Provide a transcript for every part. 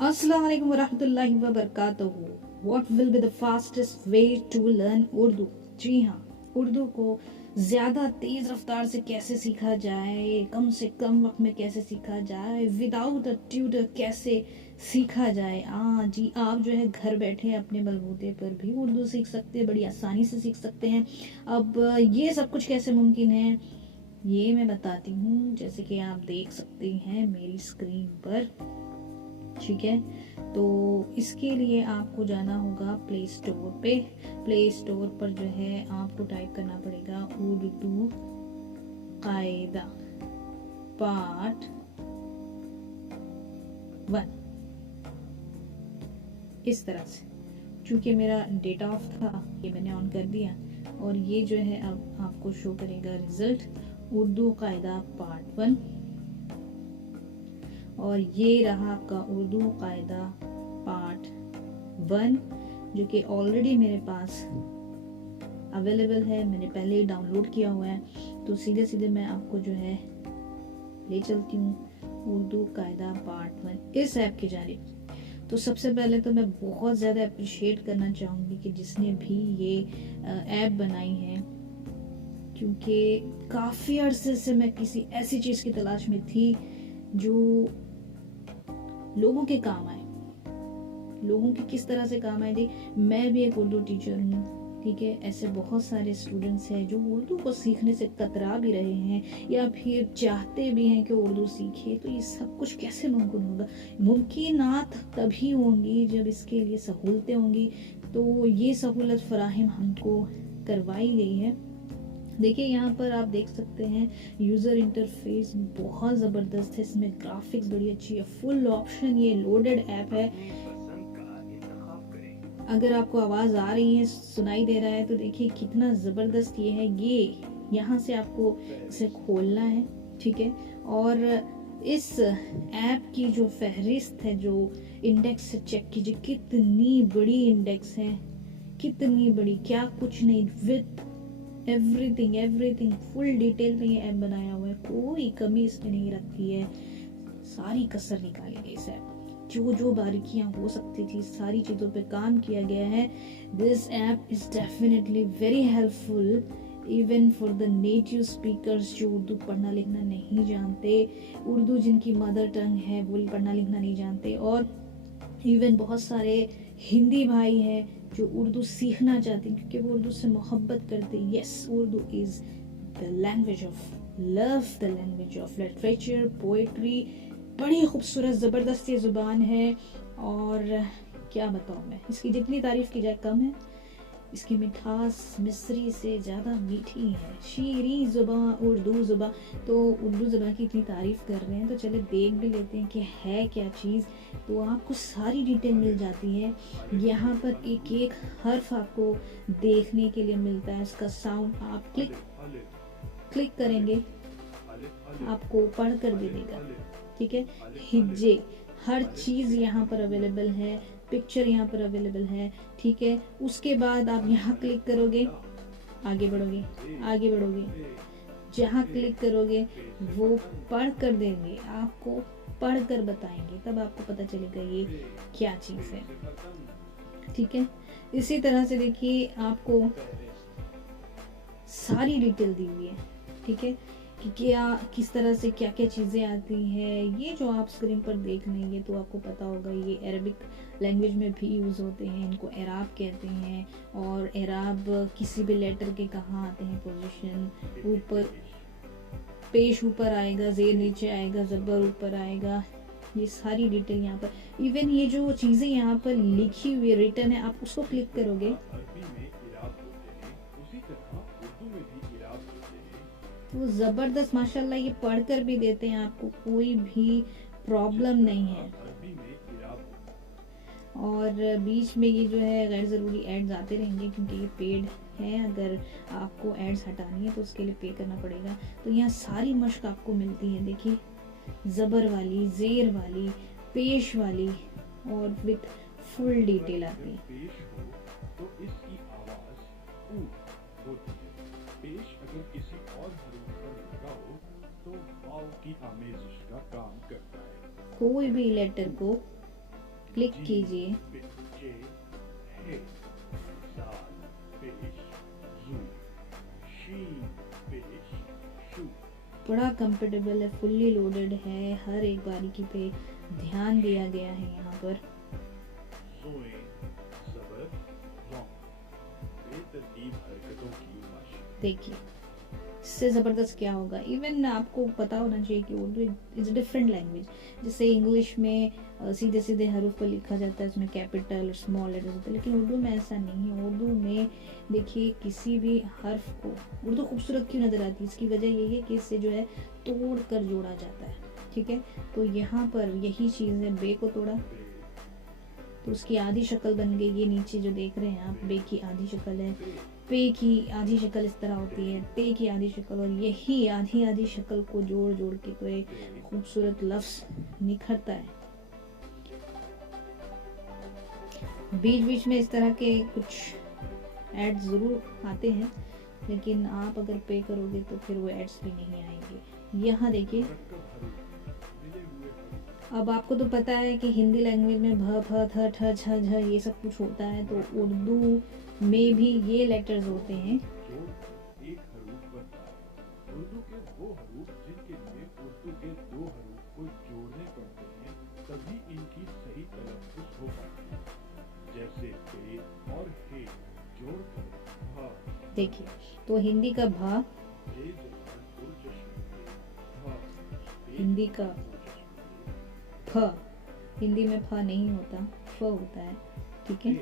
Assalamu alaikum warahmatullahi wabarakatuh. What will be the fastest way to learn Urdu? जी हाँ, उर्दू को ज़्यादा तेज़ रफ्तार से कैसे सीखा जाए, कम से कम वक्त में कैसे सीखा जाए, विदाउट अ ट्यूटर कैसे सीखा जाए। हाँ जी, आप जो है घर बैठे अपने बलबूते पर भी उर्दू सीख सकते हैं, बड़ी आसानी से सीख सकते हैं। अब ये सब कुछ कैसे मुमकिन है, ये मैं बताती हूँ। जैसे कि आप देख सकते हैं मेरी स्क्रीन पर, ठीक है। तो इसके लिए आपको जाना होगा प्ले स्टोर पे। प्ले स्टोर पर जो है आपको टाइप करना पड़ेगा उर्दू कायदा पार्ट 1, इस तरह से। चूंकि मेरा डेटा ऑफ था, ये मैंने ऑन कर दिया और ये जो है अब आपको शो करेगा रिजल्ट उर्दू कायदा पार्ट 1, और ये रहा आपका उर्दू कायदा पार्ट 1, जो कि ऑलरेडी मेरे पास अवेलेबल है, मैंने पहले ही डाउनलोड किया हुआ है। तो सीधे सीधे मैं आपको जो है ले चलती हूँ उर्दू कायदा पार्ट 1 इस ऐप की जानिब। तो सबसे पहले तो मैं बहुत ज़्यादा अप्रिशिएट करना चाहूँगी कि जिसने भी ये ऐप बनाई है, क्योंकि काफ़ी अरसे से मैं किसी ऐसी चीज़ की तलाश में थी जो लोगों के काम आए, लोगों के किस तरह से काम आए। थी मैं भी एक उर्दू टीचर हूँ, ठीक है। ऐसे बहुत सारे स्टूडेंट्स हैं जो उर्दू को सीखने से कतरा भी रहे हैं या फिर चाहते भी हैं कि उर्दू सीखे। तो ये सब कुछ कैसे मुमकिन होगा? मुमकिनात तभी होंगी जब इसके लिए सहूलतें होंगी। तो ये सहूलत फराहम हमको करवाई गई है। देखिए यहाँ पर आप देख सकते हैं यूज़र इंटरफेस बहुत ज़बरदस्त है, इसमें ग्राफिक्स बड़ी अच्छी है, फुल ऑप्शन, ये लोडेड ऐप है। अगर आपको आवाज़ आ रही है, सुनाई दे रहा है, तो देखिए कितना ज़बरदस्त ये है। ये यहाँ से आपको इसे खोलना है, ठीक है। और इस ऐप की जो फहरिस्त है, जो इंडेक्स से चेक कीजिए, कितनी बड़ी इंडेक्स है, कितनी बड़ी, क्या कुछ नहीं, विथ एवरीथिंग फुल डिटेल में ये ऐप बनाया हुआ है, कोई कमी इसमें नहीं रखी है, सारी कसर निकाली गई इस ऐप। जो जो बारीकियां हो सकती थी सारी चीज़ों पे काम किया गया है। This app is definitely very helpful even for the native speakers, जो उर्दू पढ़ना लिखना नहीं जानते, उर्दू जिनकी मदर टंग है वो पढ़ना लिखना नहीं जानते, और इवन बहुत सारे हिंदी भाई हैं जो उर्दू सीखना चाहते हैं क्योंकि वो उर्दू से मोहब्बत करते हैं। Yes, Urdu is the language of love, the language of literature, poetry. बड़ी खूबसूरत ज़बरदस्त ये ज़ुबान है, और क्या बताऊँ मैं, इसकी जितनी तारीफ़ की जाए कम है। इसकी मिठास मिस्री से ज़्यादा मीठी है, शीरी ज़ुबान उर्दू ज़ुबान। तो उर्दू ज़ुबान की इतनी तारीफ़ कर रहे हैं तो चले देख भी लेते हैं कि है क्या चीज़। तो आपको सारी डिटेल मिल जाती है यहाँ पर, एक एक हर्फ आपको देखने के लिए मिलता है, इसका साउंड आप क्लिक करेंगे आपको पढ़ कर भी देगा, ठीक है। हिज्जे, हर चीज़ यहाँ पर अवेलेबल है, पिक्चर यहाँ पर अवेलेबल है, ठीक है। उसके बाद आप यहाँ क्लिक करोगे, आगे बढ़ोगे, जहाँ क्लिक करोगे वो पढ़ कर देंगे, आपको पढ़ कर बताएंगे, तब आपको पता चलेगा ये क्या चीज़ है, ठीक है। इसी तरह से देखिए आपको सारी डिटेल दी हुई है, ठीक है, कि क्या किस तरह से क्या क्या चीज़ें आती हैं। ये जो आप स्क्रीन पर देख रहे हैं ये तो आपको पता होगा, ये अरबिक लैंग्वेज में भी यूज़ होते हैं, इनको एराब कहते हैं। और एराब किसी भी लेटर के कहाँ आते हैं, पोजीशन, ऊपर पेश ऊपर आएगा, ज़ेर नीचे आएगा, ज़बर ऊपर आएगा, ये सारी डिटेल यहाँ पर। इवन ये जो चीज़ें यहाँ पर लिखी हुई रिटर्न है, आप उसको क्लिक करोगे तो ज़बरदस्त माशाल्लाह ये पढ़कर भी देते हैं, आपको कोई भी प्रॉब्लम नहीं है। और बीच में ये जो है गैर ज़रूरी एड्स आते रहेंगे क्योंकि ये पेड है, अगर आपको एड्स हटानी है तो उसके लिए पे करना पड़ेगा। तो यहाँ सारी मश्क आपको मिलती है, देखिए ज़बर वाली, ज़ेर वाली, पेश वाली, और विथ फुल डिटेल आती है। पेश अगर किसी और हरूफ पर लगा हो तो वाव की आमेज़िश का काम करता है। कोई भी लेटर को क्लिक कीजिए। बड़ा कंफर्टेबल है, फुल्ली लोडेड है, हर एक बारीकी पे ध्यान दिया गया है यहाँ पर। देखिए इससे ज़बरदस्त क्या होगा। इवन आपको पता होना चाहिए कि उर्दू इज़ डिफरेंट लैंग्वेज। जैसे इंग्लिश में सीधे सीधे हरूफ पर लिखा जाता है, उसमें कैपिटल और स्मॉल लेटर्स होते हैं, लेकिन उर्दू में ऐसा नहीं है। उर्दू में देखिए किसी भी हर्फ को, उर्दू खूबसूरत क्यों नज़र आती है, इसकी वजह यही है कि इससे जो है तोड़ कर जोड़ा जाता है। ठीक है, तो यहाँ पर यही चीज़ है, बे को तोड़ा तो उसकी आधी शक्ल बन गई। ये नीचे जो देख रहे हैं आप, बे की आधी शक्ल है, पे की आधी शक्ल इस तरह होती है, टे की आधी शक्ल, और यही आधी आधी शक्ल को जोड़ जोड़ के तो एक खूबसूरत लफ्ज निखरता है। बीच बीच में इस तरह के कुछ एड्स जरूर आते हैं, लेकिन आप अगर पे करोगे तो फिर वो एड्स भी नहीं आएंगे। यहाँ देखिए, अब आपको तो पता है कि हिंदी लैंग्वेज में भ फ थ ठ छ झ ये सब कुछ होता है, तो उर्दू में भी ये लेटर्स होते हैं। एक हरूफ बनता है। उर्दू के वो हरूफ जिनके लिए उर्दू के दो हरूफ को जोड़ने पड़ते हैं, तभी इनकी सही तलफ्फुज़ हो पाती है। जैसे पे और हे जोड़कर भा। देखिए, तो हिंदी का भा, हिंदी का फ, हिंदी में फ नहीं होता, फ होता है। ठीक है,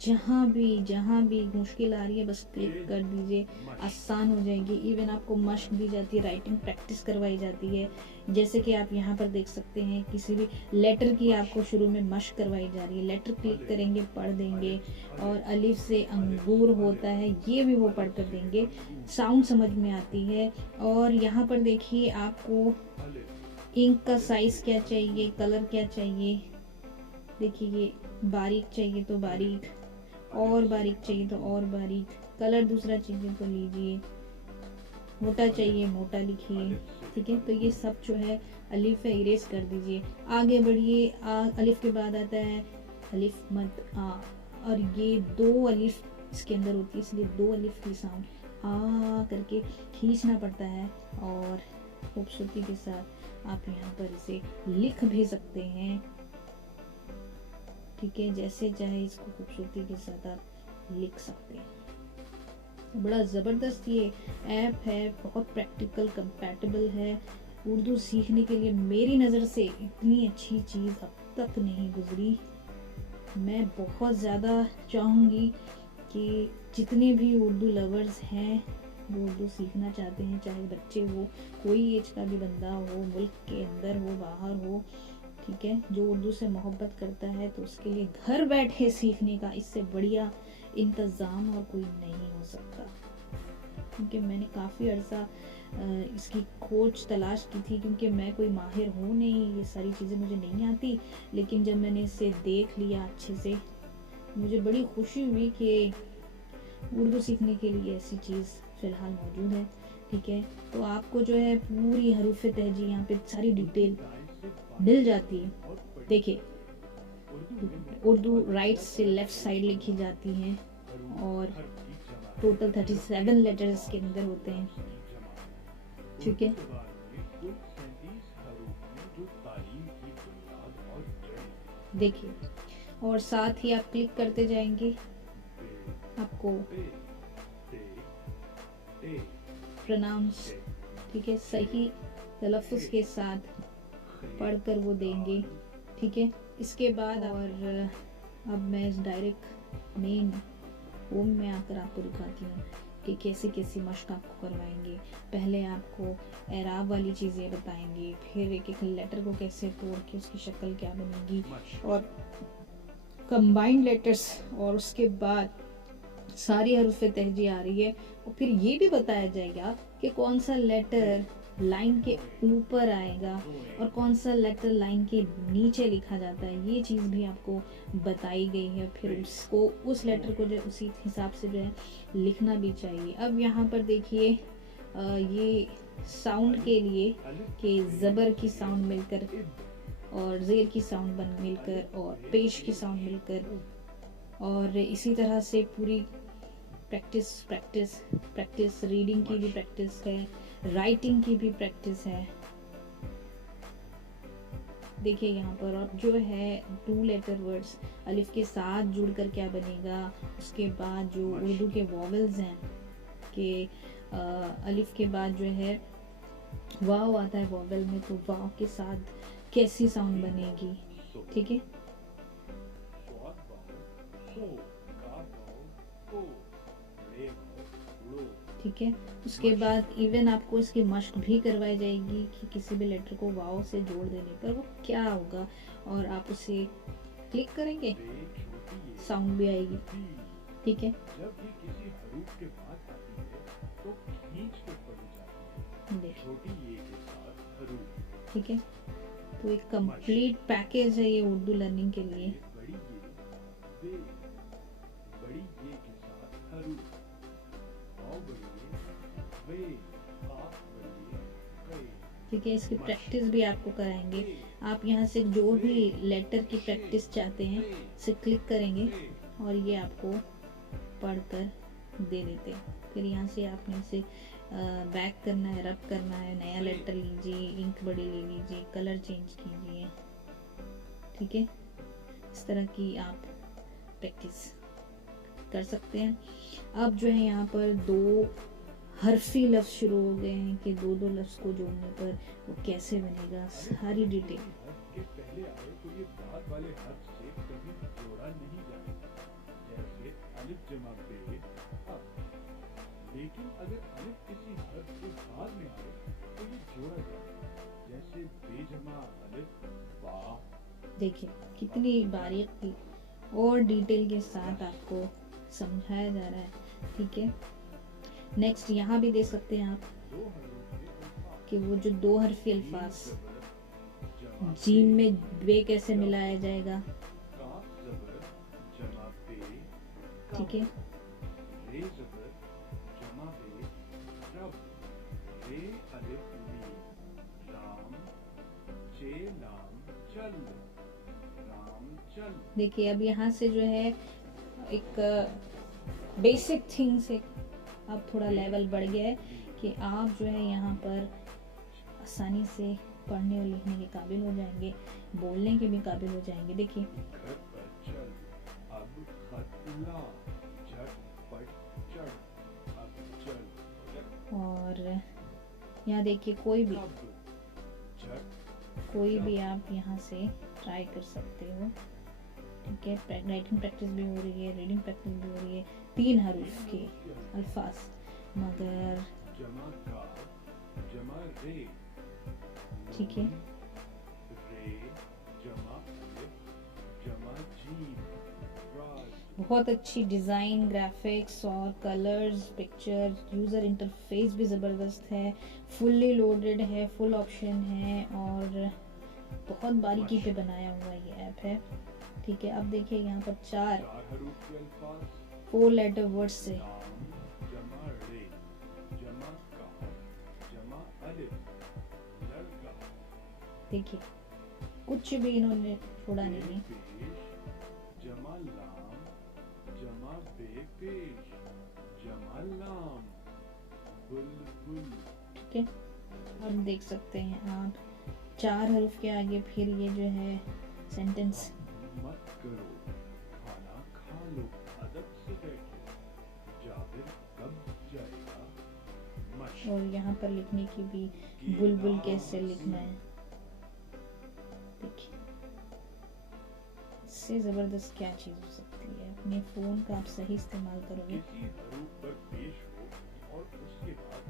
जहाँ भी मुश्किल आ रही है बस क्लिक कर दीजिए, आसान हो जाएगी। इवन आपको मश्क दी जाती है, राइटिंग प्रैक्टिस करवाई जाती है। जैसे कि आप यहाँ पर देख सकते हैं, किसी भी लेटर की आपको शुरू में मश्क करवाई जा रही है। लेटर क्लिक करेंगे, पढ़ देंगे, और अलिफ से अंगूर होता है, ये भी वो पढ़ कर देंगे, साउंड समझ में आती है। और यहाँ पर देखिए आपको इंक का साइज क्या चाहिए, कलर क्या चाहिए। देखिए ये बारीक चाहिए तो बारीक, और बारीक चाहिए तो और बारीक, कलर दूसरा चाहिए तो लीजिए, मोटा चाहिए मोटा लिखिए। ठीक है, तो ये सब जो है अलिफ है, इरेज कर दीजिए। आगे बढ़िए, अलिफ के बाद आता है अलिफ मद आ, और ये दो अलिफ इसके अंदर होती है, इसलिए दो अलिफ की साउंड आ करके खींचना पड़ता है। और खूबसूरती के साथ आप यहाँ पर इसे लिख भी सकते हैं। ठीक है, जैसे चाहे इसको खूबसूरती के साथ आप लिख सकते हैं। बड़ा ज़बरदस्त ये ऐप है, बहुत प्रैक्टिकल, कंपैटिबल है। उर्दू सीखने के लिए मेरी नज़र से इतनी अच्छी चीज़ अब तक नहीं गुजरी। मैं बहुत ज़्यादा चाहूँगी कि जितने भी उर्दू लवर्स हैं, जो उर्दू सीखना चाहते हैं, चाहे बच्चे हो, कोई एज का भी बंदा हो, मुल्क के अंदर हो, बाहर हो, ठीक है, जो उर्दू से मोहब्बत करता है, तो उसके लिए घर बैठे सीखने का इससे बढ़िया इंतज़ाम और कोई नहीं हो सकता। क्योंकि मैंने काफ़ी अर्सा इसकी खोज तलाश की थी, क्योंकि मैं कोई माहिर हूँ नहीं, ये सारी चीज़ें मुझे नहीं आती। लेकिन जब मैंने इसे देख लिया अच्छे से, मुझे बड़ी खुशी हुई कि उर्दू सीखने के लिए ऐसी चीज़ फ़िलहाल मौजूद है। ठीक है, तो आपको जो है पूरी हरूफ तहजी यहाँ पे सारी डिटेल मिल जाती है। देखिए, उर्दू राइट से लेफ्ट साइड लिखी जाती हैं, और टोटल 37 लेटर्स के अंदर होते हैं। ठीक है, देखिए, और साथ ही आप क्लिक करते जाएंगे, आपको प्रोनाउंस, ठीक है, सही तलफ़ुज़ के साथ पढ़कर वो देंगे। ठीक है, इसके बाद और अब मैं डायरेक्ट मेन होम में आकर आपको दिखाती हूँ कि कैसे कैसे मश्क आपको करवाएंगे। पहले आपको एराब वाली चीज़ें बताएंगे, फिर एक एक लेटर को कैसे तोड़ के उसकी शक्ल क्या बनेगी, और कंबाइंड लेटर्स, और उसके बाद सारी हरूफ तहजी आ रही है, और फिर ये भी बताया जाएगा कि कौन सा लेटर लाइन के ऊपर आएगा और कौन सा लेटर लाइन के नीचे लिखा जाता है। ये चीज़ भी आपको बताई गई है। फिर उसको, उस लेटर को जो उसी हिसाब से जो है लिखना भी चाहिए। अब यहाँ पर देखिए, ये साउंड के लिए कि ज़बर की साउंड मिलकर और ज़ेर की साउंड बन मिलकर और पेश की साउंड मिलकर, और इसी तरह से पूरी प्रैक्टिस प्रैक्टिस प्रैक्टिस, रीडिंग की भी प्रैक्टिस है, राइटिंग की भी प्रैक्टिस है। देखिए यहाँ पर अब जो है 2 लेटर वर्ड्स अलिफ के साथ जुड़कर क्या बनेगा, उसके बाद जो उर्दू के वॉवेल्स हैं कि अलिफ के बाद जो है वाव आता है वॉवेल में, तो वाव के साथ कैसी साउंड बनेगी, ठीक है। ठीक है, उसके बाद इवन आपको इसकी मश्क भी करवाई जाएगी कि किसी भी लेटर को वाव से जोड़ देने पर वो क्या होगा, और आप उसे क्लिक करेंगे साउंड भी आएगी, ठीक है। जब भी किसी हरूफ के बाद आती है तो खींच के पढ़ी जाती है, छोटी ये के साथ हरूफ, ठीक है। तो एक कंप्लीट पैकेज है ये उर्दू लर्निंग के लिए। बड़ी ये बड़ी ये के साथ हरूफ, ठीक है। इसकी प्रैक्टिस भी आपको कराएंगे। आप यहाँ से जो भी लेटर की प्रैक्टिस चाहते हैं इसे क्लिक करेंगे और ये आपको पढ़कर दे देते हैं। फिर यहाँ से आपने इसे बैक करना है, रब करना है, नया लेटर लीजिए, इंक बड़ी ले लीजिए, कलर चेंज कीजिए, ठीक है। इस तरह की आप प्रैक्टिस कर सकते हैं। अब जो है यहाँ पर 2 हरफी लफ्ज शुरू हो गए हैं कि 2-2 लफ्ज को जोड़ने पर वो कैसे बनेगा, सारी डिटेल। के पहले आए तो ये बाद वाले हर्फ से कभी जोड़ा नहीं जाएगा, जैसे अलिफ जमा बे अब। लेकिन अगर अलिफ किसी हर्फ के बाद में आए तो ये जोड़ा जाएगा, जैसे बे जमा अलिफ बा। देखिए कितनी बारीकी और डिटेल के साथ आपको समझाया जा रहा है, ठीक है। नेक्स्ट यहाँ भी दे सकते हैं आप कि वो जो 2 हरफी अल्फाज, जीम में बे कैसे मिलाया जाएगा, ठीक है। देखिए अब यहाँ से जो है एक बेसिक थिंग से अब थोड़ा लेवल बढ़ गया है कि आप जो है यहाँ पर आसानी से पढ़ने और लिखने के काबिल हो जाएंगे, बोलने के भी काबिल हो जाएंगे। देखिए और यहाँ देखिए कोई भी आप यहाँ से ट्राई कर सकते हो, ठीक है। राइटिंग प्रैक्टिस भी हो रही है, रीडिंग प्रैक्टिस भी हो रही है। 3 हरूफ के अल्फाज, मगर ठीक है। बहुत अच्छी डिज़ाइन, ग्राफिक्स और कलर्स, पिक्चर, यूज़र इंटरफेस भी ज़बरदस्त है, फुल्ली लोडेड है, फुल ऑप्शन है और बहुत बारीकी पे बनाया हुआ ये ऐप है, ठीक है। अब देखिए यहाँ पर 4 लेटर वर्ड से देखिए कुछ भी इन्होंने छोड़ा नहीं है, ठीक है। अब देख सकते हैं आप 4 हरूफ के आगे फिर ये जो है सेंटेंस, मत करो खाना खा लो, अदब से बैठो, जाबिर कब जाएगा, और यहाँ पर लिखने की भी बुलबुल कैसे लिखना है, देखिए इससे जबरदस्त क्या चीज हो सकती है। अपने फोन का आप सही इस्तेमाल करोगे किसी हरूफ पर पेश हो और उसके बाद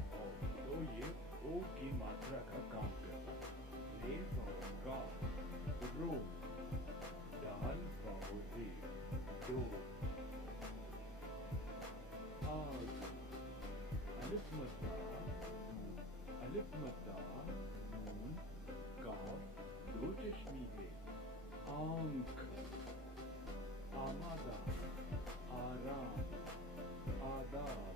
तो ये ओ की मात्रा का काम करता है। रे का रो, दाल पाओ रे, दो, आग, अलिफ मद्दा नून काफ, 2 चश्मी है, आंख, आमादा, आराम, आदाब,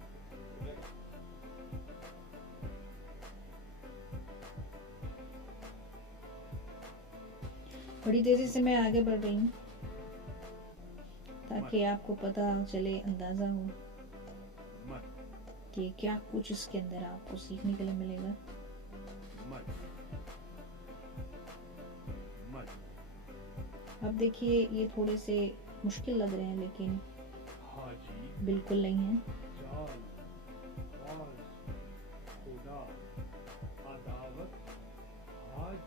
बड़ी तेजी से मैं आगे बढ़ रही हूँ ताकि आपको पता चले, अंदाजा हो मच कि क्या कुछ इसके अंदर आपको सीखने के लिए मिलेगा। मच मच अब देखिए ये थोड़े से मुश्किल लग रहे हैं लेकिन हाजी बिल्कुल नहीं है। जाल फाज खुदा अदावत हाज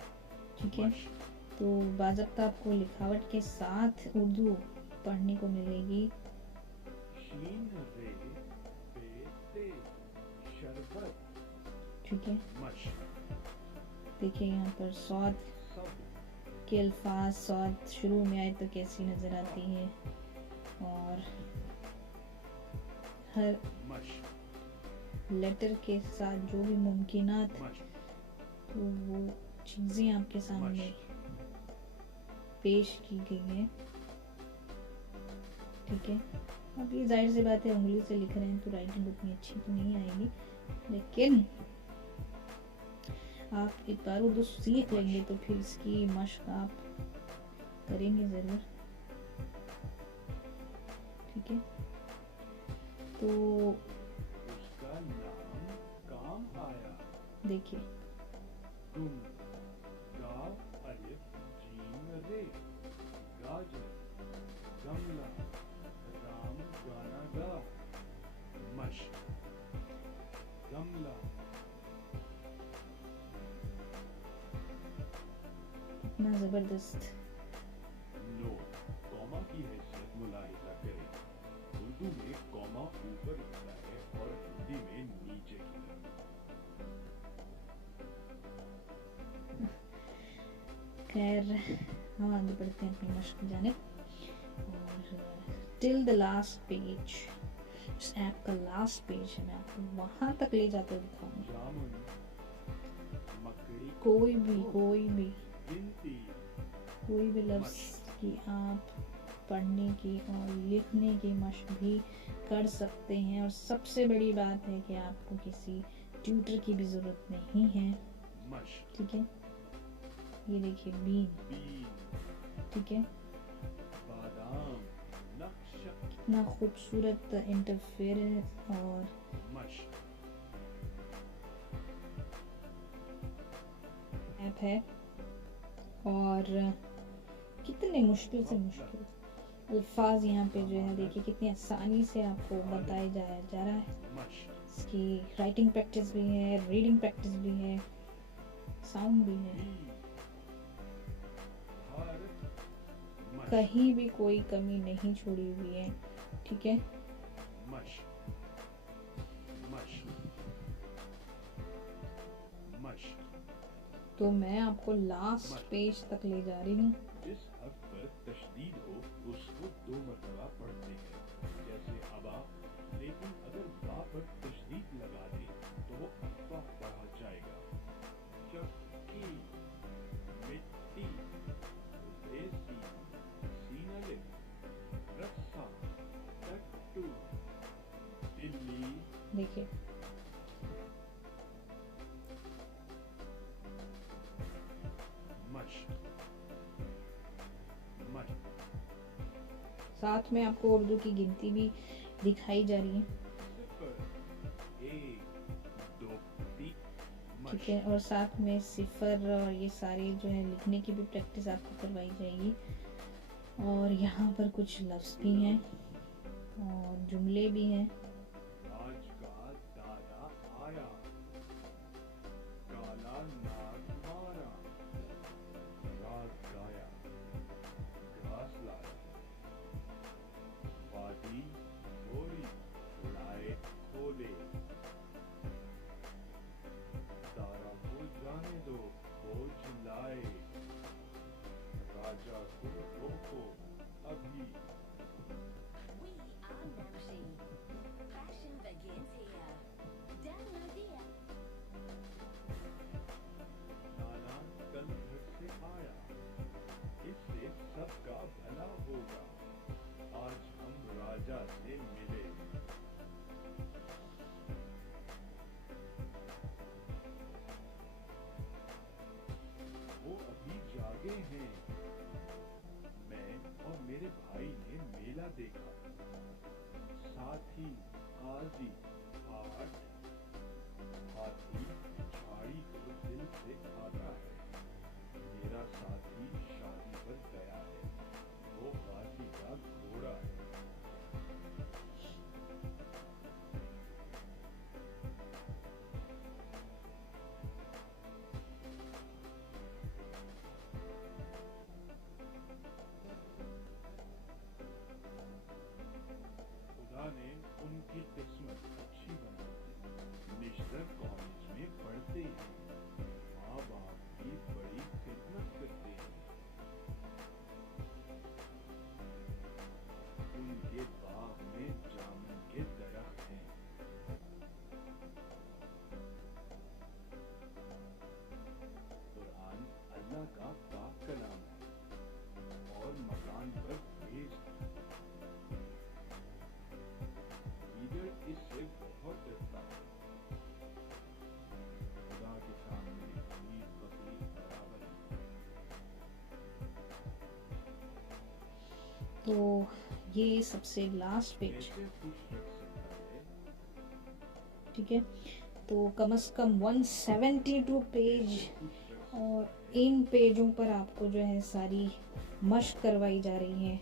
ठीक है, मश तो बाज़ाब्ता आपको लिखावट के साथ उर्दू पढ़ने को मिलेगी। शीन रे पे ते शरबत ठीक है, मश देखिए यहाँ पर सौद सब के अल्फाज सौद शुरू में आए तो कैसी नज़र आती है, और हर मश लेटर के साथ जो भी मुमकिनात मश तो वो चीज़ें आपके सामने पेश की गई है। ठीक है, अब ये जाहिर सी बात है उंगली से लिख रहे हैं तो राइटिंग उतनी अच्छी तो नहीं आएगी, लेकिन आप एक बार उर्दू सीख लेंगे तो फिर इसकी मशक आप करेंगे ज़रूर। ठीक है, तो उसका नाम काम आया देखिए गुम गा अलिफ जीम रे गाजर गमला राम गाना गा मश गमला इतना ज़बरदस्त। नो कॉमा की हैसियत मुलाहिजा करें। उर्दू में कॉमा ऊपर होता है और हिंदी में नीचे की तरफ। खैर हम आगे बढ़ते हैं अपनी मशक की जानिब, और टिल द लास्ट पेज, इस ऐप का लास्ट पेज है, मैं आपको वहां तक ले जाकर दिखाऊंगी। जामुन मकड़ी कोई भी गिनती कोई भी लफ्ज की आप पढ़ने की और लिखने की मशक भी कर सकते हैं, और सबसे बड़ी बात है कि आपको किसी ट्यूटर की भी ज़रूरत नहीं है। मश ठीक है, ये देखिए बीन, बीन ठीक है, बादाम नक्श इतना खूबसूरत इंटरफेरेंस और मश ऐप है, और कितने मुश्किल से मुश्किल अल्फाज यहाँ पे जो है देखिए कितनी आसानी से आपको बताया जाया जा रहा है। मश इसकी राइटिंग प्रैक्टिस भी है, रीडिंग प्रैक्टिस भी है, साउंड भी है, बी भारत मश कहीं भी कोई कमी नहीं छोड़ी हुई है। ठीक है, मश मश मश तो मैं आपको लास्ट पेज तक ले जा रही हूँ। जिस हर्फ पर तशदीद हो उसको 2 मरतबा पढ़ते हैं, जैसे अबा, लेकिन अगर बा पर तशदीद लगा दे तो वो अब्बा पढ़ा जाएगा। चक्की मिट्टी देसी सीन अलिफ रस्सा टट्टू दिल्ली देखिए मश मश साथ में आपको उर्दू की गिनती भी दिखाई जा रही है। 0 1 2 3 ठीक है, और साथ में सिफर और ये सारी जो है लिखने की भी प्रैक्टिस आपको करवाई जाएगी, और यहाँ पर कुछ लफ्ज़ भी हैं और जुमले भी हैं। आज का दादा आया काला नाग मारा राग गाया घास लाया वादी बोरी लाए खोले तारा को जाने दो खोज लाए राजा को रोको अभी We are Namshi. Passion begins here. Download the app. नाना कल घर से आया इससे सबका भला होगा आज हम राजा से मिले वो अभी जागे हैं तो ये सबसे लास्ट पेज, कैसे खुश रख सकता है ठीक है। तो कम से कम 172 पेज, और इन पेजों पर आपको जो है सारी मशक करवाई जा रही है।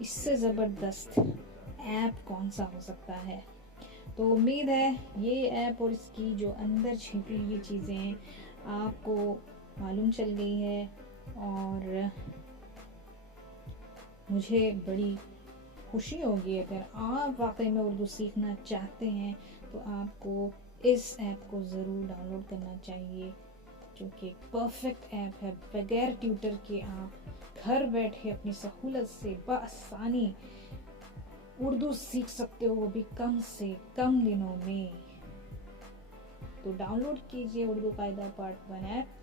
इससे ज़बरदस्त ऐप कौन सा हो सकता है। तो उम्मीद है ये ऐप और इसकी जो अंदर छिपी हुई चीज़ें हैं आपको मालूम चल गई है, और मुझे बड़ी खुशी होगी अगर आप वाकई में उर्दू सीखना चाहते हैं तो आपको इस ऐप को ज़रूर डाउनलोड करना चाहिए, जो कि एक परफेक्ट ऐप है। बगैर ट्यूटर के आप घर बैठे अपनी सहूलत से बआसानी उर्दू सीख सकते हो, वो भी कम से कम दिनों में। तो डाउनलोड कीजिए उर्दू कायदा पार्ट 1 ऐप।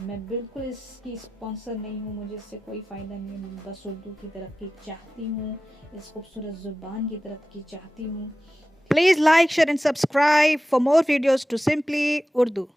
मैं बिल्कुल इसकी स्पॉन्सर नहीं हूँ, मुझे इससे कोई फ़ायदा नहीं है, मैं बस उर्दू की तरक्की चाहती हूँ, इस खूबसूरत ज़ुबान की तरक्की चाहती हूँ। Please like, share and subscribe for more videos to Simply Urdu.